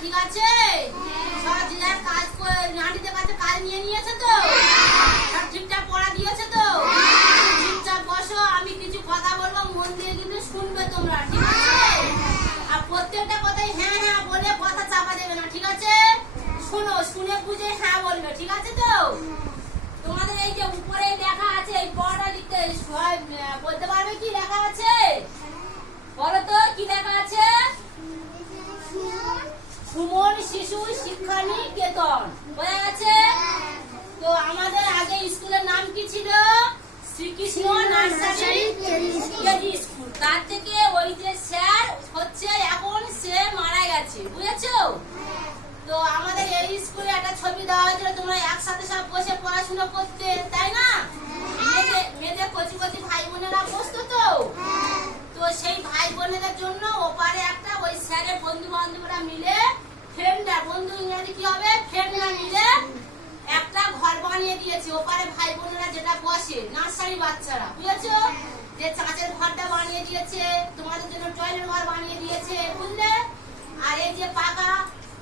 ঠিক আছে? সব জেলার কাজ নাটিদের কাছে কাজ নিয়ে নিয়েছে তো? সব ঠিকঠাক পড়া দিয়েছে তো? ঠিকঠাক বসো, আমি কিছু কথা বলবো, মন দিয়ে কিন্তু শুনবে তোমরা, ঠিক আছে? আর প্রত্যেকটা কথাই হ্যাঁ হ্যাঁ বলে কথা চাপা দেবে না, ঠিক আছে? শোনো, শুনে বুঝে হ্যাঁ বলবে, ঠিক আছে তো? তোমাদের এই যে উপরে লেখা আছে, এই পড়াটা লিখতে বলতে পারবে কি লেখা আছে? বলো তো কি লেখা আছে? সুমন শিশু শিক্ষা নিকেতন, বোঝা গেছে? তো আমাদের আগে স্কুলের নাম কি ছিল? Srikrishna nursery KG school. তার থেকে ওই যে স্যার হচ্ছে এখন সে মারা গেছে, বুঝেছো? তো আমাদের এই স্কুলে একটা ছবি দেওয়া হয়েছিল, তোমরা একসাথে সব বসে পড়াশোনা করতে, তাই না? মেয়েদের কচি কচি ভাই বোনেরা বসতো তো। তো সেই ভাই বোনেদের জন্য ওপারে একটা ওই স্যারের বন্ধু বান্ধবরা মিলে ফ্রেন্ডরা, বন্ধু ইংরেজি কি হবে? ফ্রেন্ডরা মিলে একটা ঘর বানিয়ে দিয়েছে ওপারে ভাই বোনেরা যেটা বসে, নার্সারি বাচ্চারা, বুঝেছো? যে চাঁচের ঘরটা বানিয়ে দিয়েছে, তোমাদের জন্য টয়লেট ঘর বানিয়ে দিয়েছে, বুঝলে? আর এই যে পাখা,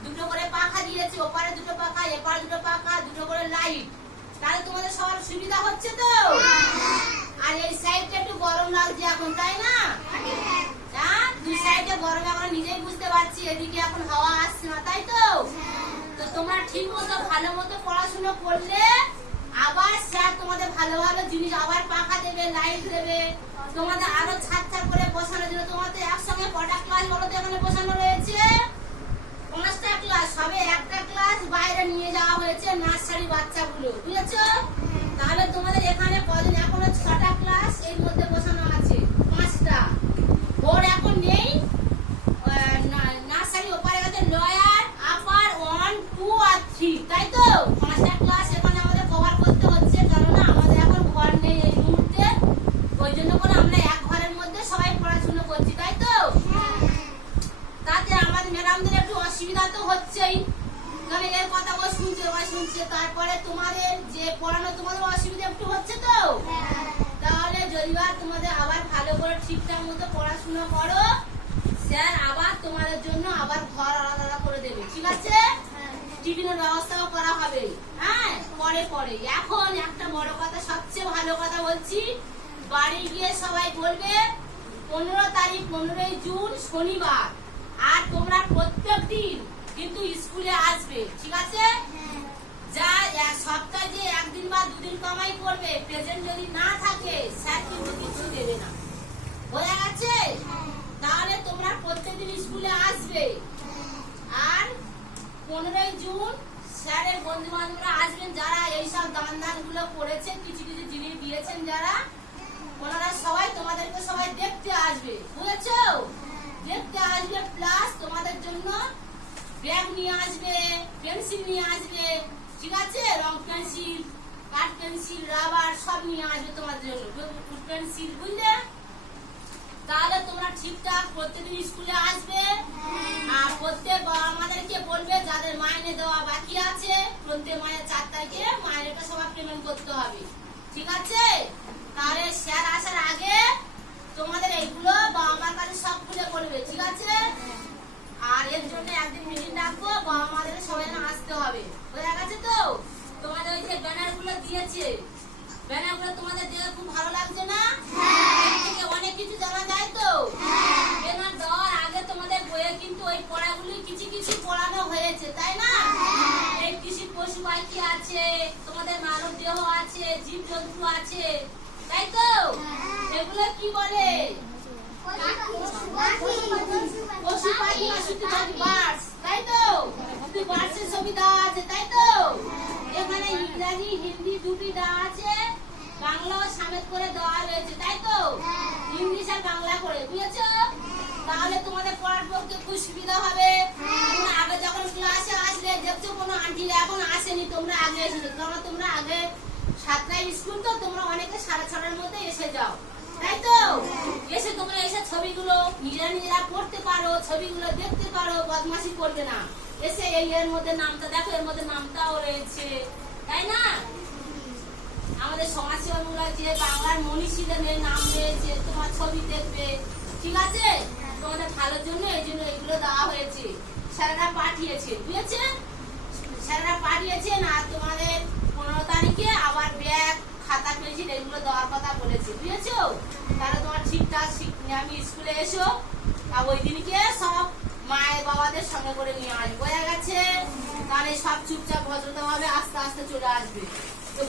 দুটো করে পাখা দিয়েছে, ওপারে দুটো পাখা, এপারে দুটো পাখা, দুটো করে লাইট। তাহলে তোমাদের সবার সুবিধা হচ্ছে তো? আর এই সাইডটা একটু গরম লাগছে এখন, তাই না? হ্যাঁ, দুই সাইডে গরম, এখন নিজেই বুঝতে পারছি, এদিকে এখন হাওয়া আসছে না, তাই তো? তো তোমরা ঠিক মতো ভালো মতো পড়াশোনা করলে আবার স্যার তোমাদের ভালো ভালো জিনিস আবার পাখা দেবে, লাইট দেবে, তোমাদের আরো ছাদ ছাদ করে বসানোর জন্য। তোমাদের একসঙ্গে কটা ক্লাস বলো তো এখানে বসানো রয়েছে? 5টা ক্লাস, সবে একটা ক্লাস বাইরে নিয়ে যাওয়া হয়েছে নার্সারি বাচ্চাগুলো, বুঝেছো? তাহলে তোমাদের এখানে কদিন এখনো 6টা ক্লাস এর মধ্যে বসানো আছে, 5টা। ওর এখন নেই, নার্সারি ওপারে গেছে লয়ার, আপার 1, 2 আর 3, তাই তো? 5টা ক্লাস এখানে আমাদের কভার করতে হচ্ছে, কারণ আমাদের এখন ঘর নেই এই মুহূর্তে, ওই জন্য করে আমরা এক ঘরের মধ্যে সবাই পড়াশোনা করছি, তাই তো? তাতে আমাদের ম্যাডামদের একটু অসুবিধা তো হচ্ছেই, কারণ এর কথা ও শুনছে, ও শুনছে, তারপরে তোমাদের যে পড়ানো তোমাদের অসুবিধা একটু হচ্ছে তো। তাহলে যদি তোমাদের আবার ভালো করে ঠিকঠাক মতো পড়াশোনা করো, স্যার আবার তোমাদের জন্য আবার ঘর আলাদা করে দেবে, ঠিক আছে? টিফিনের ব্যবস্থাও করা হবে, হ্যাঁ, পরে পরে। এখন একটা বড় কথা, সবচেয়ে ভালো কথা বলছি, বাড়ি গিয়ে সবাই বলবে 15 তারিখ 15ই জুন শনিবার, আর তোমরা প্রত্যেক দিন কিন্তু স্কুলে আসবে, ঠিক আছে? যা এক সপ্তাহে যে একদিন বা দুদিন কামাই করবে, প্রেজেন্ট যদি না থাকে স্যার কিন্তু কিছু দেবে না, বোঝা গেছে? তাহলে তোমরা প্রত্যেকদিন স্কুলে আসবে। আর 15ই জুন স্যারের বন্ধু বান্ধবরা আসবেন, যারা এইসব দান গুলো করেছে, কিছু কিছু জিনিস দিয়েছেন যারা, ওনারা সবাই তোমাদেরকে সবাই দেখতে আসবে, বুঝেছো? দেখতে আসবে, প্লাস তোমাদের জন্য ব্যাগ নিয়ে আসবে, পেন্সিল নিয়ে আসবে, ঠিক আছে? রং পেন্সিল, কাঠ পেন্সিল, রাবার সব নিয়ে আসবে তোমাদের জন্য, পেন্সিল, বুঝলে? তাহলে তোমরা ঠিকঠাক প্রত্যেকদিন স্কুলে আসবে। আর প্রত্যেক আমাদেরকে বলবে যাদের মাইনে দেওয়া বাকি আছে, প্রত্যেক মাসের 4 তারিখে মাইনেটা সবাই পেমেন্ট করতে হবে, ঠিক আছে? তাহলে স্যার আসার আগে তোমাদের এইগুলো বাবা মার কাছে সব খুলে করবে, ঠিক আছে? আর এর জন্য একদিন মিটিং ডাকবো, বাবা মাদের সবাই আসতে হবে, বোঝা গেছে তো? তোমাদের ওই যে ব্যানার গুলো দিয়েছে, ব্যানার গুলো তোমাদের দেখে খুব ভালো লাগছে না? এর থেকে অনেক কিছু জানা যায় তো। ব্যানার দেওয়ার আগে তোমাদের বইয়ে কিন্তু ওই পড়াগুলি কিছু কিছু পড়ানো হয়েছে, তাই না? এই কৃষি পশু পাখি আছে, তোমাদের মানব দেহ আছে, জীব জন্তু আছে, তাই তো? এগুলো কি বলে? পশু পাখি, বার্ডস, তাই তো? বার্ডসের ছবি দেওয়া আছে, তাই তো? এখানে ইংরাজি হিন্দি দুটি দেওয়া আছে, বাংলাও সামেত করে দেওয়া রয়েছে, তাই তো? ইংলিশ আর বাংলা করে, বুঝেছো? তাহলে তোমাদের পড়ার পক্ষে খুব সুবিধা হবে। আগে যখন ক্লাসে আসলে দেখছো কোনো আন্টি এখন আসেনি, তোমরা আগে এসেছো, কারণ তোমরা আগে 7টায় স্কুল তো, তোমরা অনেকে 6:30টার মধ্যে এসে যাও, তাই তো? এসে তোমরা এসে ছবিগুলো নিজেরা পড়তে পারো, ছবিগুলো দেখতে পারো, বদমাশি করবে না। এসে এই এর মধ্যে নামটা দেখো, এর মধ্যে নামটাও রয়েছে, তাই না? আমাদের সমাজসেবামূলক যে বাংলার মনীষীদের নাম রয়েছে, তোমার ছবি দেখবে, ঠিক আছে? তোমাদের ভালোর জন্য এই জন্য এগুলো দেওয়া হয়েছে। স্যারেরা পাঠিয়েছে, বুঝেছে? স্যারেরা পাঠিয়েছেন আর তোমাদের 15 তারিখে আবার ব্যাগ খাতা পেন্সিল এগুলো দেওয়ার কথা বলেছে, বুঝেছো? তাহলে তোমার ঠিকঠাক আমি স্কুলে এসো আর ওই দিনকে সব মায়ের বাবাদের সঙ্গে করে নিয়ে আসবো, বোঝা গেছে? তাহলে সব চুপচাপ ভদ্রতা ভাবে আস্তে আস্তে চলে আসবে।